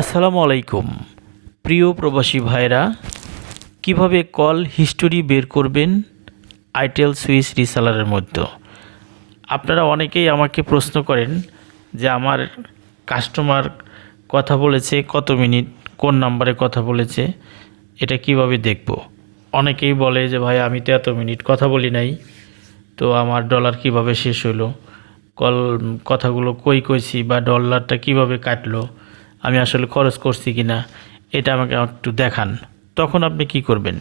আসসালামু আলাইকুম প্রিয় প্রবাসী ভাইরা, কিভাবে কল হিস্টোরি বের করবেন আইটেল সুইচ রিসেলারের মধ্যে। আপনারা অনেকেই আমাকে প্রশ্ন করেন যে আমার কাস্টমার কথা বলেছে কত মিনিট, কোন নাম্বারে কথা বলেছে, এটা কিভাবে দেখব। অনেকেই বলে যে ভাই আমি তো এত মিনিট কথা বলি নাই, তো আমার ডলার কিভাবে শেষ হলো, কল কথাগুলো কই কইছি বা ডলারটা কিভাবে কাটলো, আমি আসলে খরচ করছি কি না, এটা আমাকে একটু দেখান। তখন আপনি কি করবেন?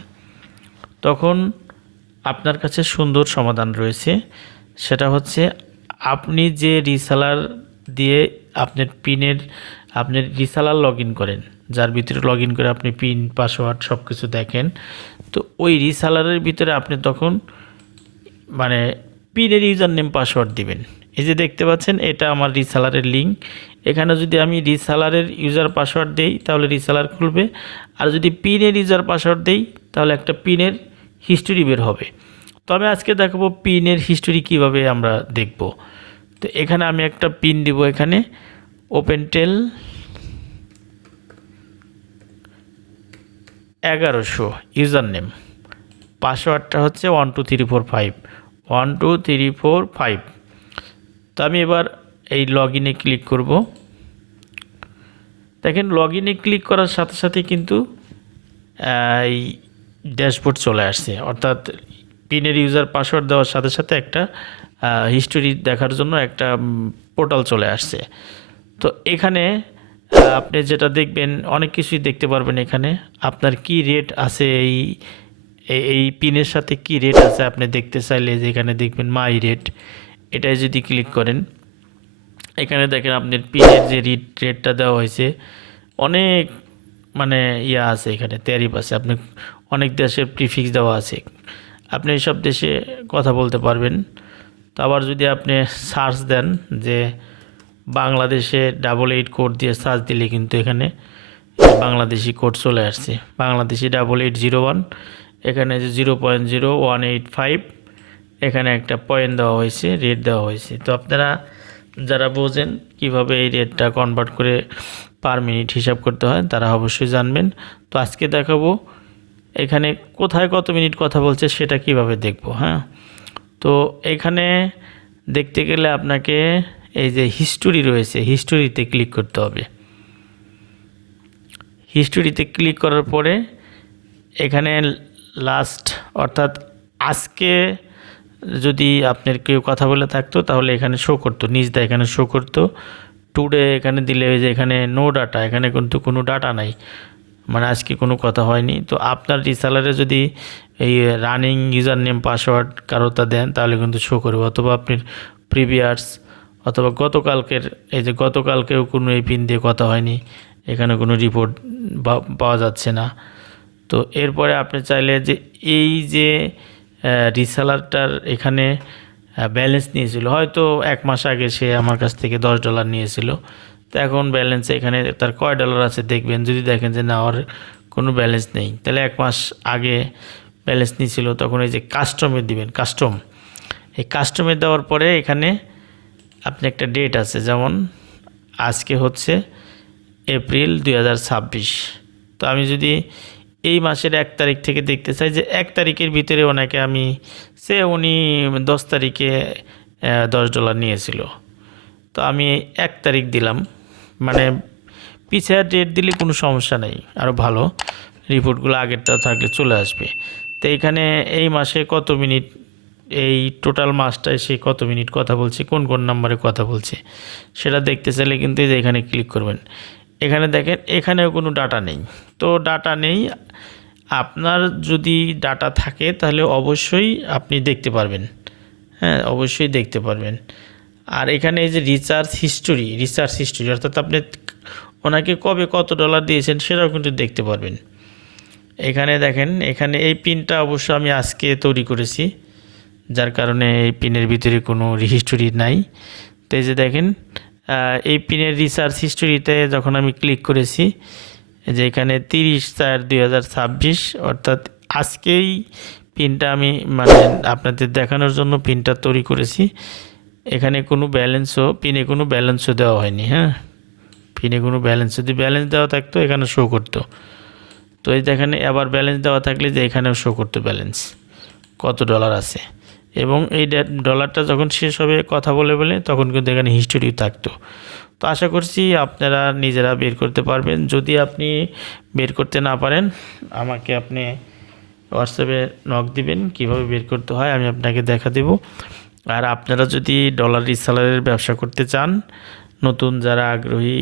তখন আপনার কাছে সুন্দর সমাধান রয়েছে। সেটা হচ্ছে, আপনি যে রিসেলার দিয়ে আপনার রিসেলার লগ ইন করেন, যার ভিতরে লগ ইন করে আপনি পিন পাসওয়ার্ড সব কিছু দেখেন, তো ওই রিসেলারের ভিতরে আপনি তখন মানে পিনের ইউজার নেম পাসওয়ার্ড দিবেন। এই যে দেখতে পাচ্ছেন, এটা আমার রিসেলারের লিঙ্ক। এখানে যদি আমি রিসেলারের ইউজার পাসওয়ার্ড দেই তাহলে রিসেলার খুলবে, আর যদি পিনের ইউজার পাসওয়ার্ড দেই তাহলে একটা পিনের হিস্টোরি বের হবে। তো আমি আজকে দেখাবো পিনের হিস্টোরি কিভাবে আমরা দেখব। তো এখানে আমি একটা পিন দিব, এখানে ওপেনটেল 1100 ইউজার নেম, পাসওয়ার্ডটা হচ্ছে 12345 12345। তো আমি এবার এই লগ ইনে ক্লিক করব। দেখেন, লগ ইনে ক্লিক করার সাথে সাথে কিন্তু এই ড্যাশবোর্ড চলে আসছে, অর্থাৎ পিনের ইউজার পাসওয়ার্ড দেওয়ার সাথে সাথে একটা হিস্টোরি দেখার জন্য একটা পোর্টাল চলে আসছে। তো এখানে আপনি যেটা দেখবেন, অনেক কিছুই দেখতে পারবেন। এখানে আপনার কি রেট আছে, এই পিনের সাথে কি রেট আছে আপনি দেখতে চাইলে যে এখানে দেখবেন মাই রেট, এটাই যদি ক্লিক করেন, এখানে দেখেন আপনার পিনের যে রেটটা দেওয়া হয়েছে, অনেক মানে ইয়া আছে, এখানে ট্যারিফ আছে, আপনি অনেক দেশের প্রিফিক্স দেওয়া আছে, আপনি এইসব দেশে কথা বলতে পারবেন। তো আবার যদি আপনি সার্চ দেন যে বাংলাদেশে 88 কোড দিয়ে সার্চ দিলে কিন্তু এখানে বাংলাদেশি কোড চলে আসছে, বাংলাদেশি 8801, এখানে যে 0.0185, এখানে একটা পয়েন্ট দেওয়া হয়েছে, রেট দেওয়া হয়েছে। তো আপনারা যারা বোঝেন কিভাবে এই রেটটা কনভার্ট করে পার মিনিট হিসাব করতে হয় তারা অবশ্যই জানবেন। তো আজকে দেখাবো এখানে কোথায় কত মিনিট কথা বলছে সেটা কিভাবে দেখব। হ্যাঁ, তো এখানে দেখতে গেলে আপনাকে এই যে হিস্টোরি রয়েছে, হিস্টোরিতে ক্লিক করতে হবে। হিস্টোরিতে ক্লিক করার পরে এখানে লাস্ট, অর্থাৎ আজকে যদি আপনার কেউ কথা বলে থাকতো তাহলে এখানে শো করতো, নিচটা এখানে শো করতো। টুডে এখানে দিলে যে এখানে নো ডাটা, এখানে কিন্তু কোনো ডাটা নাই, মানে আজকে কোনো কথা হয়নি। তো আপনার রিসেলারে যদি এই রানিং ইউজার নেম পাসওয়ার্ড কারোটা দেন তাহলে কিন্তু শো করবে, অথবা আপনার প্রিভিয়াস অথবা গতকালকের, এই যে গতকালকেও কোনো এই পিন দিয়ে কথা হয়নি, এখানে কোনো রিপোর্ট পাওয়া যাচ্ছে না। তো এরপরে আপনি চাইলে যে এই যে রিসেলারটার এখানে ব্যালেন্স নিয়েছিল, হয়তো 1 মাস আগে সে আমার কাছ থেকে $10 নিয়েছিল, তো এখন ব্যালেন্স এখানে তার কয় ডলার আছে দেখবেন। যদি দেখেন যে না, ওর কোনো ব্যালেন্স নেই, তাহলে 1 মাস আগে ব্যালেন্স নিয়েছিল, তখন এই যে কাস্টমে দিবেন, কাস্টম, এই কাস্টমে দেওয়ার পরে এখানে আপনি একটা ডেট আছে, যেমন আজকে হচ্ছে এপ্রিল 2026। তো আমি যদি এই মাসের 1 তারিখ থেকে দেখতে চাই যে 1 তারিখের ভিতরে ওনাকে আমি উনি 10 তারিখে $10 নিয়েছিল, তো আমি 1 তারিখ দিলাম, মানে পিছিয়ে ডেট দিলে কোনো সমস্যা নেই, আরও ভালো, রিপোর্টগুলো আগেরটা থাকলে চলে আসবে। তো এইখানে এই মাসে কত মিনিট, এই টোটাল মাসটায় সে কত মিনিট কথা বলছে, কোন কোন নাম্বারে কথা বলছে সেটা দেখতে চাইলে কিন্তু এই যে এখানে ক্লিক করবেন। এখানে দেখেন এখানেও কোনো ডাটা নেই, তো ডাটা নেই। আপনার যদি ডাটা থাকে তাহলে অবশ্যই আপনি দেখতে পারবেন, হ্যাঁ অবশ্যই দেখতে পারবেন। আর এখানে এই যে রিচার্জ হিস্টোরি, অর্থাৎ আপনি ওনাকে কবে কত ডলার দিয়েছেন সেটাও কিন্তু দেখতে পারবেন। এখানে দেখেন, এখানে এই পিনটা অবশ্য আমি আজকে তৈরি করেছি, যার কারণে এই পিনের ভিতরে কোনো হিস্টোরি নাই। তো এই যে দেখেন, এই পিনের রিসার্চ হিস্টোরিতে যখন আমি ক্লিক করেছি, যে এখানে 30/4/2026, অর্থাৎ আজকেই পিনটা আমি মানে আপনাদের দেখানোর জন্য পিনটা তৈরি করেছি। এখানে কোনো ব্যালেন্সও, পিনে কোনো ব্যালেন্সও দেওয়া হয়নি। হ্যাঁ, পিনে কোনো ব্যালেন্স, যদি ব্যালেন্স দেওয়া থাকতো এখানে শো করতো। তো এই দেখেন আবার ব্যালেন্স দেওয়া থাকলে যে এখানেও শো করতো ব্যালেন্স কত ডলার আছে, এবং এই ডলারটা যখন শেষ হবে কথা বলে বলে তখন কিন্তু এখানে হিস্টোরিও থাকতো। তো আশা করছি আপনারা নিজেরা বের করতে পারবেন। যদি আপনি বের করতে না পারেন আমাকে আপনি হোয়াটসঅ্যাপে নক দিবেন, কিভাবে বের করতে হয় আমি আপনাকে দেখা দেব। আর আপনারা যদি ডলার রিসেলারের ব্যবসা করতে চান, নতুন যারা আগ্রহী,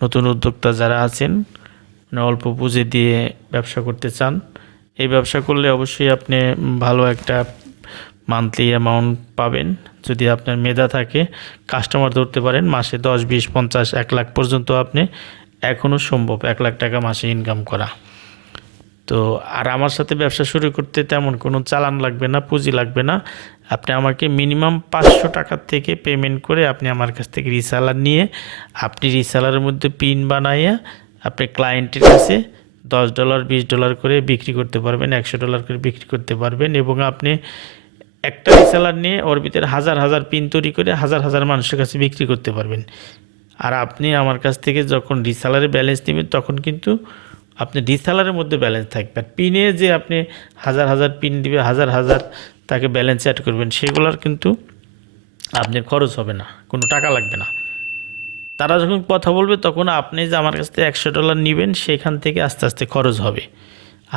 নতুন উদ্যোক্তা যারা আছেন, মানে অল্প পুঁজি দিয়ে ব্যবসা করতে চান, এই ব্যবসা করলে অবশ্যই আপনি ভালো একটা মান্থলি অ্যামাউন্ট পাবেন। যদি আপনার মেধা থাকে, কাস্টমার ধরতে পারেন, মাসে 10, 20, 50, 1 লাখ পর্যন্ত আপনি এখনও সম্ভব 1 লাখ টাকা মাসে ইনকাম করা। তো আর আমার সাথে ব্যবসা শুরু করতে তেমন কোনো চালান লাগবে না, পুঁজি লাগবে না। আপনি আমাকে মিনিমাম 500 টাকার থেকে পেমেন্ট করে আপনি আমার কাছ থেকে রিসেলার নিয়ে, আপনি রিসেলারের মধ্যে পিন বানাইয়া আপনি ক্লায়েন্টের কাছে $10, $20 করে বিক্রি করতে পারবেন, $100 করে বিক্রি করতে পারবেন। এবং আপনি একটা রিসেলার নিয়ে ওর ভিতরে হাজার হাজার পিন তৈরি করে হাজার হাজার মানুষের কাছে বিক্রি করতে পারবেন। আর আপনি আমার কাছ থেকে যখন রিসেলারে ব্যালেন্স নেবেন তখন কিন্তু আপনি রিসেলারের মধ্যে ব্যালেন্স থাকবে। আর পিনে যে আপনি হাজার হাজার পিন দিবে, হাজার হাজার তাকে ব্যালেন্স অ্যাড করবেন, সেগুলোর কিন্তু আপনার খরচ হবে না, কোনো টাকা লাগবে না। তারা যখন কথা বলবে তখন আপনি যে আমার কাছ থেকে $100 নেবেন সেখান থেকে আস্তে আস্তে খরচ হবে।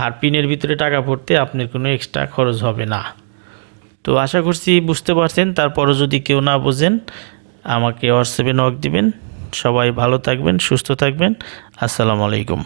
আর পিনের ভিতরে টাকা ভরতে আপনার কোনো এক্সট্রা খরচ হবে না। তো আশা করছি বুঝতে পারছেন। তারপরও যদি কেউ না বোঝেন আমাকে হোয়াটসঅ্যাপে নক দিবেন। সবাই ভালো থাকবেন, সুস্থ থাকবেন। আসসালামু আলাইকুম।